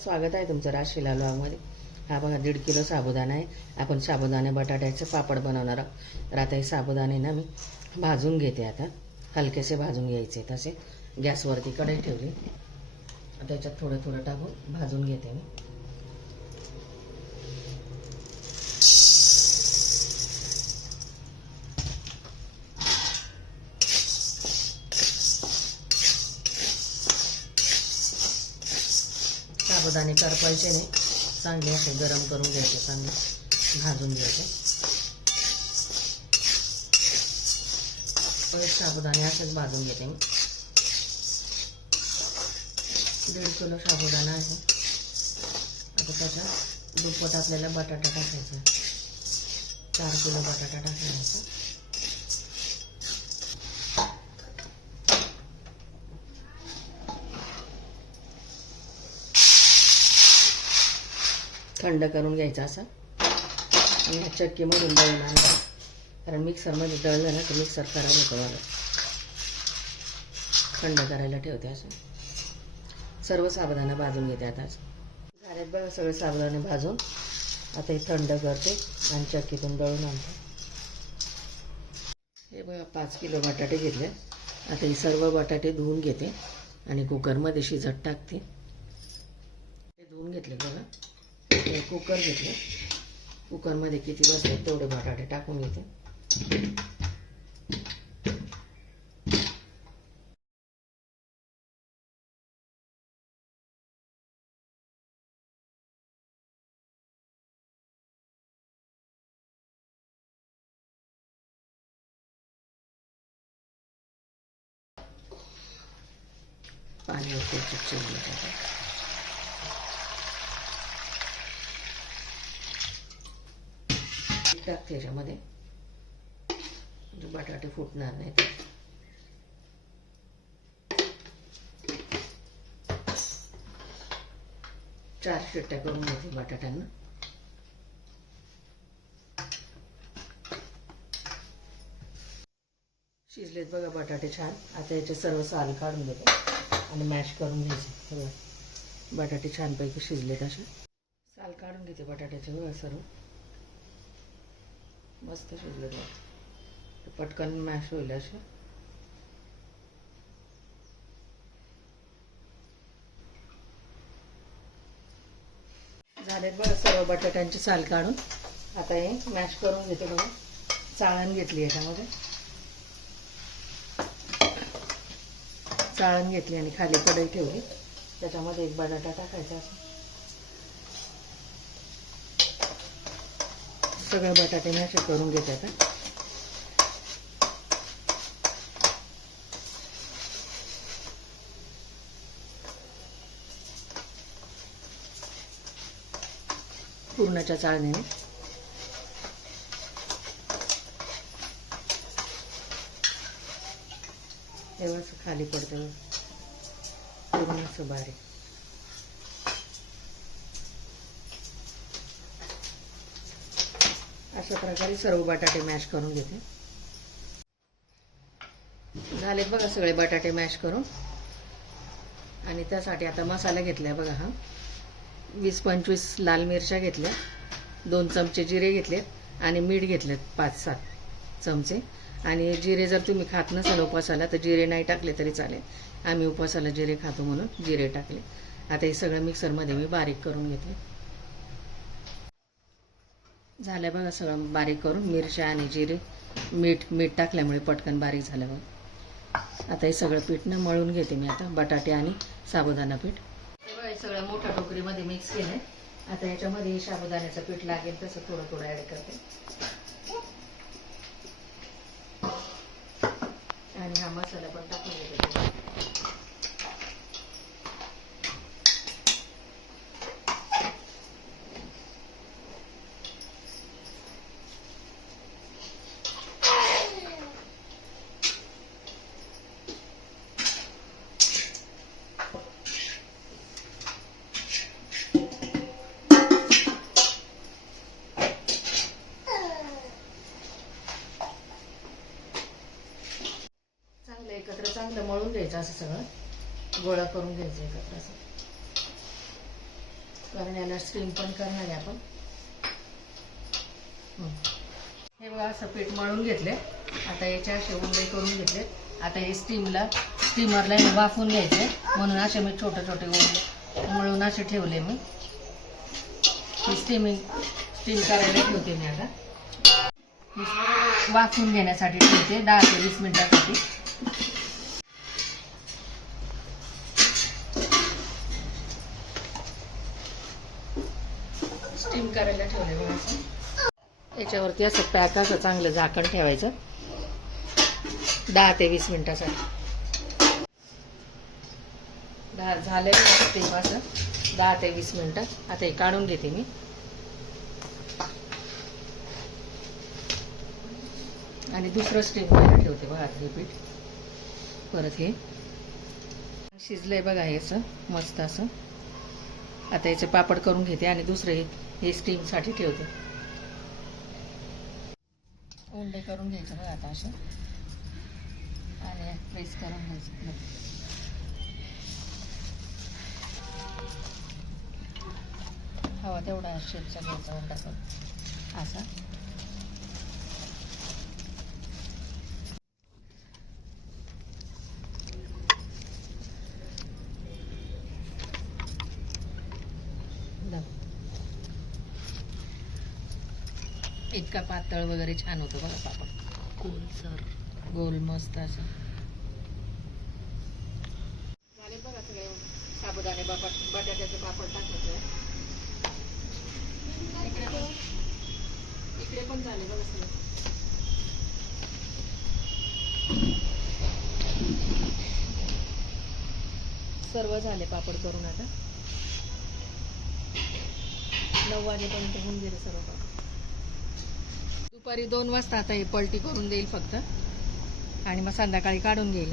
स्वागत आहे तुमचं राजशिला व्लॉगमध्ये। हा बघा 1.5 किलो साबुदाणा आहे। आपण साबुदाणे बटाट्याचे पापड बनवणार आहोत। तर आता हे साबुदाणे ना मी भाजून घेते। आता हलकेसे भाजून घ्यायचे। तसे गॅसवरती कढई ठेवली। आता याच्यात थोडं थोडं टाकून भाजून घेते मी। साबुदाणे करपायचे नाही, चांगले असे गरम करून घ्यायचे, चांगले भाजून घ्यायचे। साबुदाणे असेच भाजून घेते मी। 1.5 किलो साबुदाणा आहे। आता त्याच्यात दुप्पट आपल्याला बटाटा टाकायचा। 4 किलो बटाटा टाकायचा। थंड करून घ्यायचा असा आणि चक्कीमधून दळून आणायचं, कारण मिक्सरमध्ये दळलं ना तर मिक्सर खराब होतं मला। थंड करायला ठेवते। असं सर्व साबुदाणा भाजून घेते। आता झालेत बघा सगळे साबुदाणे भाजून। आता हे थंड करते आणि चक्कीतून दळून आणते। हे बघा 5 किलो बटाटे घेतले। आता हे सर्व बटाटे धुवून घेते आणि कुकरमध्ये शिजत टाकते। हे धुवून घेतले बघा। कुकर घेतलं, कुकरमध्ये किती बसले तेवढे बटाटे टाकून घेते। पाणी चिकचिक टाकते याच्यामध्ये, बटाटे फुटणार नाही। 4 शिट्ट्या करून घेते बटाट्यांना। शिजलेत बघा बटाटे छान। आता याचे सर्व साल काढून घेते आणि मॅश करून घ्यायचे। सगळं बटाटे छानपैकी शिजलेत। असे साल काढून घेते बटाट्याचे बघा सर्व, मस्त शिजले बघा। पटकन मॅश होईल असे। झालेत बघा सर्व बटाट्यांची साल काढून। आता हे मॅश करून घेते बघा। चाळण घेतली याच्यामध्ये, चाळण घेतली आणि खाली कढई ठेवली। त्याच्यामध्ये एक बटाटा टाकायचा। असं सगळे बटाटे मॅश करून घेते। आता पूर्णच्या चाळणीने एवढंच खाली पडतं पूर्ण असं बारीक। अशा प्रकारे सर्व बटाटे मॅश करून घेते। झालेत बघा सगळे बटाटे मॅश करून। आणि त्यासाठी आता मसाला घेतलाय बघा। हा 20-25 लाल मिरच्या घेतल्या, 2 चमचे जिरे घेतलेत आणि मीठ घेतलेत 5-7 चमचे। आणि जिरे जर तुम्ही खात नसाल उपवासाला तर जिरे नाही टाकले तरी चालेल। आम्ही उपवासाला जिरे खातो म्हणून जिरे टाकले। आता हे सगळं मिक्सरमध्ये मी बारीक करून घेते। झालं बघा सगळं बारीक करून, मिरच्या आणि जिरे, मीठ टाकल्यामुळे पटकन बारीक झालं बघा। आता हे सगळं पीठ ना मळून घेते मी आता, बटाटे आणि साबुदाणा पीठ। हे सगळं मोठ्या टोकरीमध्ये मिक्स केलंय। आता याच्यामध्ये साबुदाण्याचं पीठ लागेल तसं थोडं थोडं ऍड करते आणि हा मसाला पण टाकून घेते। एकत्र चांगलं मळून घ्यायचं। असं सगळं गोळा करून घ्यायचं एकत्र असं। कारण याला स्टीम पण करणार आहे आपण. हे बघा असं पीठ मळून घेतले. आता याचे असे उंडे करून घेतले. आता हे स्टीमरला हे वाफवून घ्यायचे, म्हणून असे मी छोटे छोटे उंडे मळून असे ठेवले. मी स्टीम करायला ठेवते. मी आता वाफवून घेण्यासाठी ठेवते 10 ते 20 मिनिटांसाठी. स्टीम करायला ठेवले बघा. असं याच्यावरती असं पॅक असं चांगलं झाकण ठेवायचं 10 ते 20 मिनिटासाठी. झाले स्टीम असं 10 ते 20 मिनिटं. आता हे काढून घेते मी. आणि दुसरं स्टीम करायला ठेवते बघा. हे पीठ परत हे शिजलंय बघा. हे असं मस्त असं. आता याचे पापड करून घेते आणि दुसरे हे स्टीमसाठी ठेवते. उंडे करून घ्यायचं बघा आता असं आणि प्रेस करून घ्यायचं. हवा तेवढा शेपचा घ्यायचा उंडा करून असा. इतका पातळ वगैरे छान होतं बघा पापड. गोल मस्त असं झाले बघा. सगळे साबुदाणे बटाट्याचे पापड टाकायचे. इकडे पण झाले बघा सगळे. सर्व झाले पापड करून. आता 9 वाजेपर्यंत होऊन गेले सर्व पापड. दुपारी 2 वाजता आता हे पलटी करून देईल फक्त आणि मग संध्याकाळी काढून घेईल.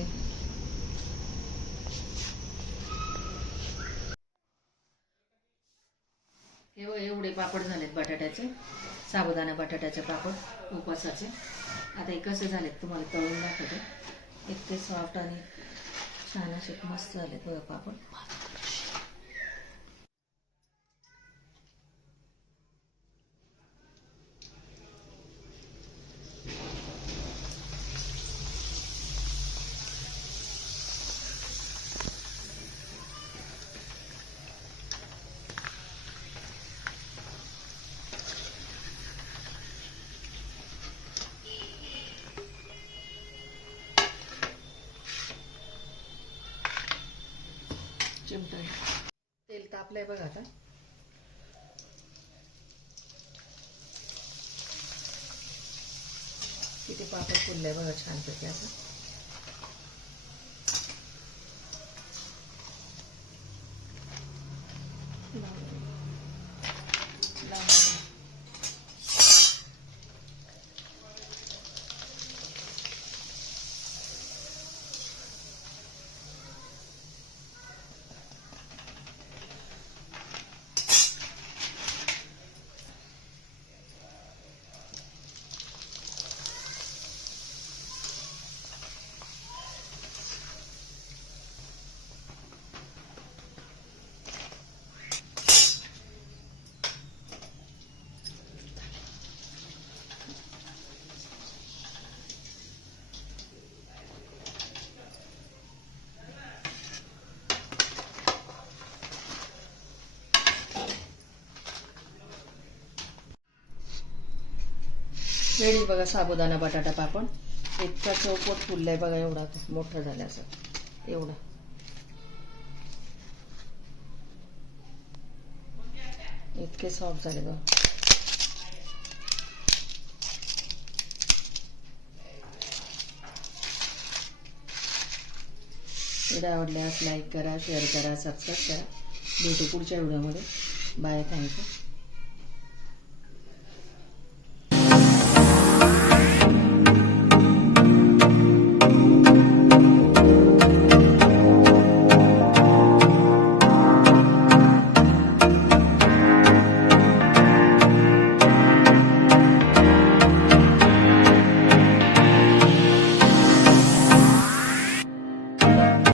एवढे पापड झालेत बटाट्याचे, साबुदाणा बटाट्याचे पापड उपवासाचे. आता हे कसे झालेत तुम्हाला तळून दाखवते. इतके सॉफ्ट आणि छान असे मस्त झालेत बघा पापड. चिमटा तेल तापलंय बघा. आता किती पापड फुललंय बघा छानपैकी. आता रेडी बघा साबुदाणा बटाटा पापड. इतका चौकोट फुललाय बघा. एवढा मोठा झाला असं. एवढा इतके सॉफ्ट झाले बघा. व्हिडिओ आवडल्यास लाईक करा, शेअर करा, सबस्क्राईब करा. भेटू पुढच्या व्हिडिओमध्ये. बाय. थँक्यू.